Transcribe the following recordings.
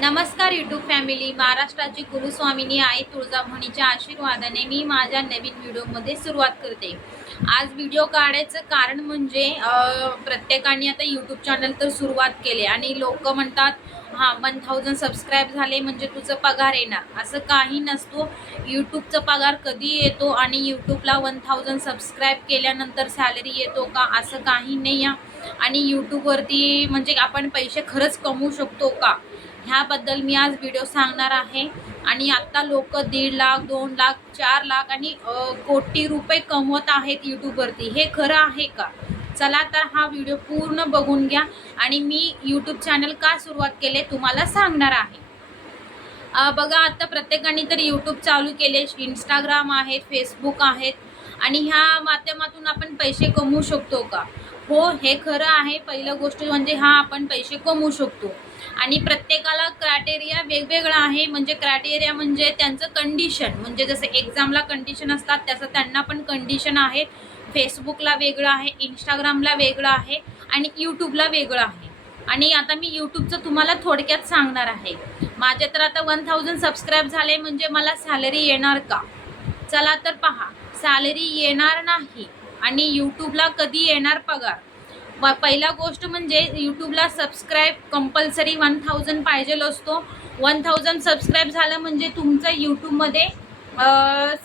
नमस्कार YouTube family महाराष्ट्राची गुरुस्वामिनी आई तुळजाभवानीच्या आशीर्वादाने मी माझ्या नवीन व्हिडिओमध्ये सुरुवात करते. आज व्हिडिओ काढायचं कारण म्हणजे प्रत्येकाने आता यूट्यूब चॅनल तर सुरुवात केले आणि लोक म्हणतात हां वन थाउजंड सबस्क्राईब झाले म्हणजे तुझं पगार येणार. असं काही नसतो. यूट्यूबचा पगार कधी येतो आणि यूट्यूबला वन थाउजंड सबस्क्राईब केल्यानंतर सॅलरी येतो का असं काही नाही आहे. आणि यूट्यूबवरती म्हणजे आपण पैसे खरंच कमवू शकतो का? ह्याबद्दल मी आज व्हिडिओ सांगणार आहे. आणि आत्ता लोक दीड लाख दोन लाख चार लाख आणि कोटी रुपये कमवत आहेत यूट्यूबवरती हे खरं आहे का? चला तर हा व्हिडिओ पूर्ण बघून घ्या. आणि मी यूट्यूब चॅनल का सुरुवात केले तुम्हाला सांगणार आहे. बघा आता प्रत्येकाने तर यूट्यूब चालू केले. इंस्टाग्राम आहेत फेसबुक आहेत. आणि ह्या माध्यमातून आपण पैसे कमवू शकतो का? हो हे खरं आहे. पहिलं गोष्ट म्हणजे हा आपण पैसे कमवू शकतो. आणि प्रत्येकाला क्रायटेरिया वेगवेगळा आहे. म्हणजे क्रायटेरिया म्हणजे त्यांचं कंडिशन म्हणजे जसं एक्झामला कंडिशन असतात तसं त्यांना पण कंडिशन आहे. फेसबुकला वेगळं आहे इंस्टाग्रामला वेगळं आहे आणि यूट्यूबला वेगळं आहे. आणि आता मी यूट्यूबचं तुम्हाला थोडक्यात सांगणार आहे. माझे तर आता वन थाउजंड सबस्क्राईब झाले म्हणजे मला सॅलरी येणार का? चला तर पहा. सॅलरी येणार नाही आणि यूट्यूबला कधी येणार पगार? व पहिला गोष्ट म्हणजे यूट्यूबला सबस्क्राईब कंपल्सरी वन थाउजंड पाहिजेल असतो. वन थाउजंड सबस्क्राईब झालं म्हणजे तुमचं यूट्यूबमध्ये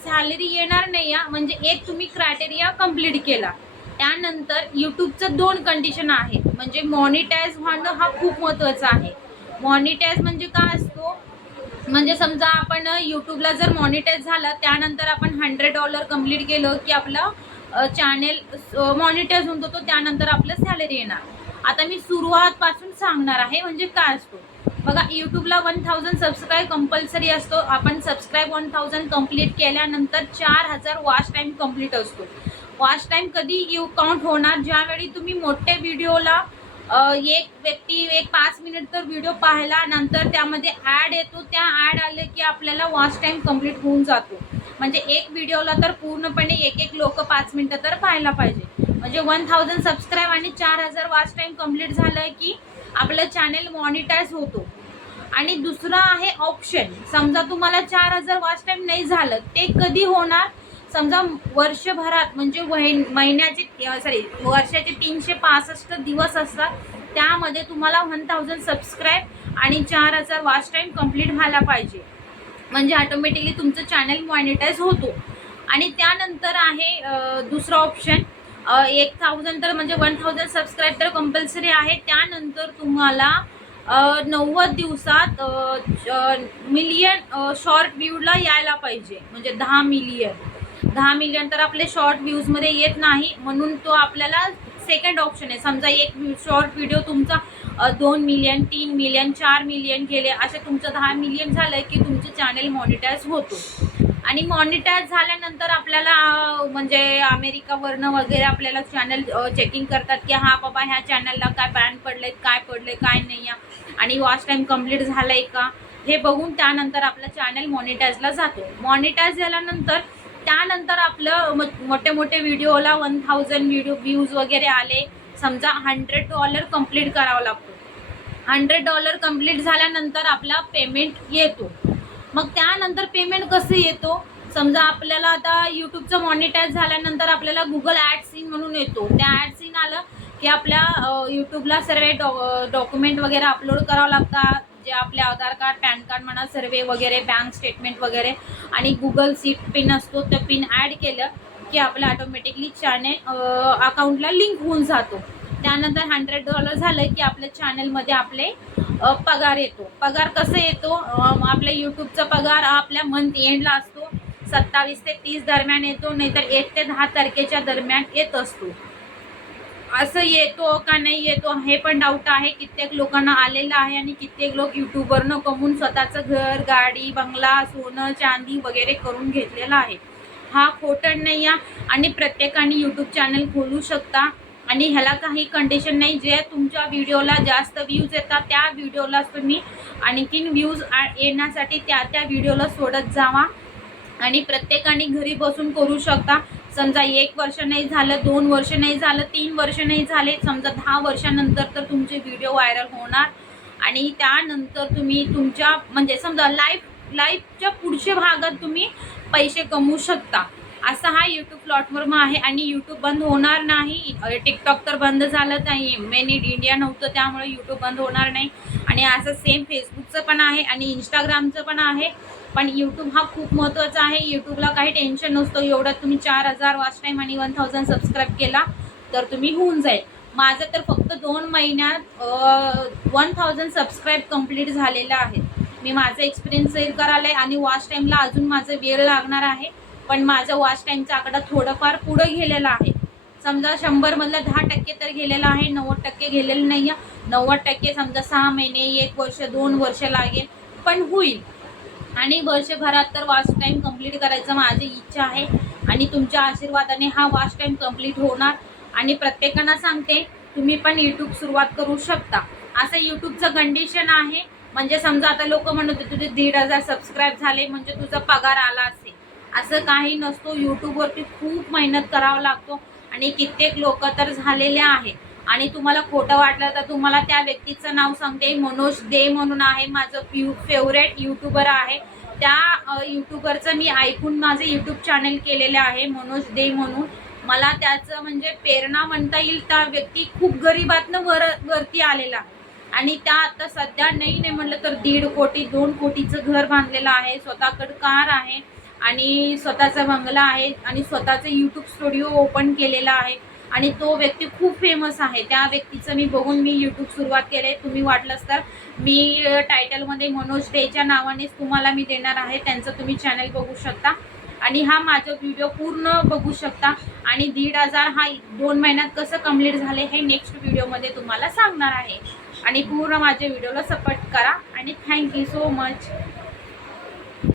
सॅलरी येणार नाही या म्हणजे एक तुम्ही क्रायटेरिया कंप्लीट केला. त्यानंतर यूट्यूबचं दोन कंडिशन आहेत. म्हणजे मॉनिटाईज होणं हा खूप महत्त्वाचा आहे. मॉनिटाईज म्हणजे काय असतो? म्हणजे समजा आपण यूट्यूबला जर मॉनिटाईज झालं त्यानंतर आपण हंड्रेड डॉलर कंप्लीट केलं की आपलं चॅनेल मॉनिटाईज होतो जातो त्यानंतर आपलं सॅलरी येणार. आता मी सुरुवातपासून सांगणार आहे म्हणजे काय असतो? बघा यूट्यूबला वन थाउजंड सबस्क्राईब कंपल्सरी असतो. आपण सबस्क्राईब वन थाउजंड कंप्लीट केल्यानंतर चार हजार वॉच टाईम कंप्लीट असतो. वॉच टाईम कधी यू काउंट होणार? ज्यावेळी तुम्ही मोठ्या व्हिडिओला एक व्यक्ती एक पाच मिनिट तर व्हिडिओ पाहिला नंतर त्यामध्ये ॲड येतो. त्या ॲड आले की आपल्याला वॉच टाईम कंप्लीट होऊन जातो. म्हणजे एक व्हिडिओला तर पूर्णपणे एक एक लोक पाच मिनटं तर पाहायला पाहिजे. म्हणजे वन थाउजंड सबस्क्राईब आणि चार हजार वाच टाईम कंप्लीट झालं की आपलं चॅनेल मॉनिटाईज होतो. आणि दुसरं आहे ऑप्शन समजा तुम्हाला चार हजार वाच टाईम नाही झालं ते कधी होणार? समजा वर्षभरात म्हणजे वहि महिन्याचे सॉरी वर्षाचे तीनशे पासष्ट दिवस असतात त्यामध्ये तुम्हाला वन थाउजंड सबस्क्राईब आणि चार हजार वाच टाईम कंप्लीट व्हायला पाहिजे. म्हणजे ऑटोमॅटिकली तुमचं चॅनल मॉनिटाईज होतो. आणि त्यानंतर आहे दुसरा दुसरं ऑप्शन एक थाउजंड तर म्हणजे वन थाउजंड सबस्क्राईब तर कंपल्सरी आहे. त्यानंतर तुम्हाला नव्वद दिवसात मिलियन शॉर्ट व्ह्यूला यायला पाहिजे. म्हणजे दहा मिलियन दहा मिलियन तर आपले शॉर्ट व्ह्यूजमध्ये येत नाही. म्हणून तो आपल्याला सेकंड ऑप्शन आहे. समजा एक शॉर्ट व्हिडिओ तुमचा दोन मिलियन तीन मिलियन चार मिलियन गेले असे तुमचं दहा मिलियन झालं की तुमचं चॅनल मॉनिटाईज होतो. आणि मॉनिटाईज झाल्यानंतर आपल्याला म्हणजे अमेरिकावरनं वगैरे आपल्याला चॅनल चेकिंग करतात की हा बाबा ह्या चॅनलला काय बॅन पडले काय पडले काय नाही आहे? आणि वॉच टाईम कंप्लीट झालं आहे का? हे बघून त्यानंतर आपलं चॅनल मॉनिटाईजला जातो. मॉनिटाईज झाल्यानंतर त्यानंतर आपलं मोठे मोठे व्हिडिओला वन थाउजंड व्हिडिओ व्ह्यूज वगैरे आले. समजा हंड्रेड डॉलर कंप्लीट करावा लागतो. हंड्रेड डॉलर कंप्लीट झाल्यानंतर आपला पेमेंट येतो. मग त्यानंतर पेमेंट कसं येतो? समजा आपल्याला आता यूट्यूबचं मॉनिटाईज झाल्यानंतर आपल्याला गुगल ॲड सीन म्हणून येतो. त्या ॲड सीन आलं की आपल्या यूट्यूबला सर्व डॉ डॉक्युमेंट वगैरे अपलोड करावं लागतात. जे आपले आधार कार्ड पॅन कार्ड म्हणा सर्वे वगैरे बँक स्टेटमेंट वगैरे आणि गुगल सीट पिन असतो तर पिन ॲड केलं की आपलं ऑटोमॅटिकली चॅनेल अकाउंटला लिंक होऊन जातो. त्यानंतर हंड्रेड डॉलर झालं की आपल्या चॅनलमध्ये आपले पगार येतो. पगार कसं येतो? आपल्या यूट्यूबचा पगार आपल्या मंथ एंडला असतो. सत्तावीस ते तीस दरम्यान येतो नाहीतर एक ते दहा तारखेच्या दरम्यान येत असतो. असं येतो का नाही येतो हे पण डाऊट आहे. कित्येक लोकांना आलेलं आहे आणि कित्येक लोक यूट्यूबवरनं कमवून स्वतःचं घर गाडी बंगला सोनं चांदी वगैरे करून घेतलेलं आहे. हा खोटण नाही आहे आणि प्रत्येकाने यूट्यूब चॅनल खोलू शकता. आणि ह्याला काही कंडिशन नाही. जे तुमच्या व्हिडिओला जास्त व्ह्यूज येतात त्या व्हिडिओलाच तुम्ही आणखीन व्ह्यूज येण्यासाठी त्या त्या व्हिडिओला सोडत जावा. आणि प्रत्येकाने घरी बसून करू शकता. समजा एक वर्ष नाही झालं दोन वर्ष नाही झालं तीन वर्ष नाही झाले समजा दहा वर्षानंतर तर तुमचे व्हिडिओ व्हायरल होणार. आणि त्यानंतर तुम्ही तुमच्या म्हणजे समजा लाईफ लाईफच्या पुढच्या भागात तुम्ही पैसे कमवू शकता. असा हा यूट्यूब प्लॅटफॉर्म आहे आणि यूट्यूब बंद होणार नाही. टिकटॉक तर बंद झालं नाही. मेन इन इंडिया नव्हतं त्यामुळे यूट्यूब बंद होणार नाही. आणि असं सेम फेसबुकचं पण आहे आणि इंस्टाग्रामचं पण आहे. पण यूट्यूब हा खूप महत्त्वाचा आहे. यूट्यूबला काही टेन्शन नसतं. एवढ्यात तुम्ही चार हजार वॉच टाईम आणि वन थाउजंड सबस्क्राईब केला तर तुम्ही होऊन जाईल. माझं तर फक्त दोन महिन्यात वन थाउजंड सबस्क्राईब कंप्लीट झालेलं आहे. मी माझा एक्सपिरियन्स शेअर करायला आहे आणि वॉच टाईमला अजून माझं वेळ लागणार आहे. पण माझं वॉच टाईमचा आकडा थोडंफार पुढं गेलेला आहे. समजा शंभरमधलं दहा टक्के तर गेलेलं आहे नव्वद टक्के गेलेलं नाही आहे नव्वद टक्के समजा सहा महिने एक वर्ष दोन वर्ष लागेल पण होईल. आणि वर्षभरात तर वॉच टाईम कंप्लीट करायचं माझी इच्छा आहे. आणि तुमच्या आशीर्वादाने हा वॉच टाईम कंप्लीट होणार. आणि प्रत्येकांना सांगते तुम्ही पण यूट्यूब सुरुवात करू शकता. असं यूट्यूबचं कंडिशन आहे. म्हणजे समजा आता लोक म्हणत होते तुझे दीड हजार सबस्क्राईब झाले म्हणजे तुझा पगार आला असेल. असं काही नसतो. यूट्यूबवरती खूप मेहनत करावा लागतो. आणि कित्येक लोक तर झालेले आहे आणि तुम्हाला खोटं वाटलं तर तुम्हाला त्या व्यक्तीचं नाव सांगते. मनोज दे म्हणून आहे. माझं फ्यू फेवरेट यूट्यूबर आहे. त्या यूट्यूबरचं मी ऐकून माझं यूट्यूब चॅनल केलेलं आहे. मनोज दे म्हणून. मला त्याचं म्हणजे प्रेरणा म्हणता येईल. त्या व्यक्ती खूप गरिबातनं वर वरती आलेला. आणि त्या आता सध्या नाही नाही म्हटलं तर दीड कोटी दोन कोटीचं घर बांधलेलं आहे. स्वतःकडं कार आहे. आणि स्वतःचा बंगला आहे आणि स्वतःचं यूट्यूब स्टुडिओ ओपन केलेला आहे. आणि तो व्यक्ती खूप फेमस आहे. त्या व्यक्तीचं मी बघून मी यूट्यूब सुरुवात केले तुम्ही वाटलंच तर. मी टायटलमध्ये मनोज डेच्या नावानेच तुम्हाला मी देणार आहे. त्यांचं तुम्ही चॅनल बघू शकता. आणि हा माझा व्हिडिओ पूर्ण बघू शकता. आणि दीड हजार हा दोन महिन्यात कसं कंप्लीट झाले हे नेक्स्ट व्हिडिओमध्ये तुम्हाला सांगणार आहे. आणि पूर्ण माझ्या व्हिडिओला सपोर्ट करा. आणि थँक्यू सो मच